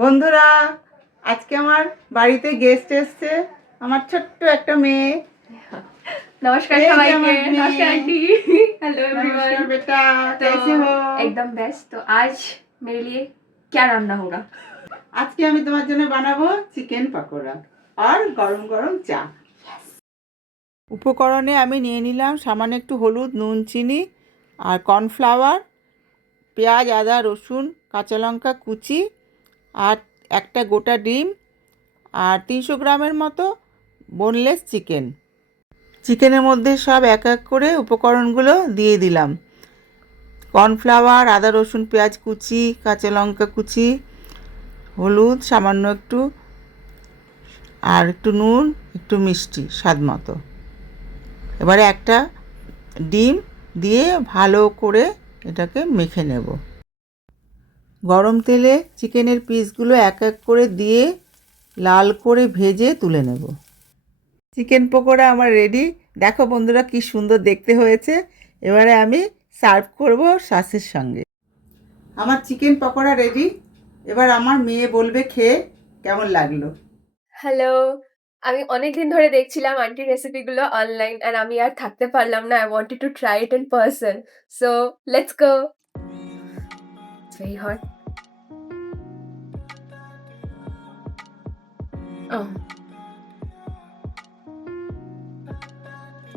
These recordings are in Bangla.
বন্ধুরা, আজকে আমার বাড়িতে গেস্ট এসছে, আমার ছোট্ট একটা মেয়ে। नमस्कार सबाइके। नमस्कार आंटी। Hello everyone. बेटा, कैसे हो? एकदम बेस्ट। तो आज मेरे लिए क्या रान्ना होगा? আজকে আমি তোমার জন্য বানাবো চিকেন পকোড়া আর গরম গরম চা। উপকরণে আমি নিয়ে নিলাম সামান্য একটু হলুদ, নুন, চিনি আর কর্নফ্লাওয়ার, পেঁয়াজ, আদা, রসুন, কাঁচা লঙ্কা কুচি আর একটা গোটা ডিম আর 300 গ্রামের মতো বোনলেস চিকেন। চিকেনের মধ্যে সব এক এক করে উপকরণগুলো দিয়ে দিলাম। কর্নফ্লাওয়ার, আদা, রসুন, পেঁয়াজ কুচি, কাঁচা লঙ্কা কুচি, হলুদ সামান্য একটু আর একটু নুন, একটু মিষ্টি স্বাদ মতো। এবারে একটা ডিম দিয়ে ভালো করে এটাকে মেখে নেব। গরম তেলে চিকেনের পিসগুলো এক এক করে দিয়ে লাল করে ভেজে তুলে নেব। চিকেন পকোড়া আমার রেডি। দেখো বন্ধুরা কি সুন্দর দেখতে হয়েছে। এবারে আমি সার্ভ করব সসের সঙ্গে। আমার চিকেন পকোড়া রেডি। এবার আমার মেয়ে বলবে খেয়ে কেমন লাগলো। হ্যালো, আমি অনেক দিন ধরে দেখছিলাম আন্টির রেসিপিগুলো অনলাইন আর আমি আর থাকতে পারলাম না। I wanted to try it in person. So let's go. It's very hot.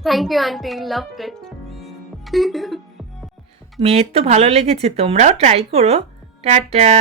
Thank you aunty, loved it. মেয়ের তো ভালো লেগেছে, তোমরাও ট্রাই করো। টাটা।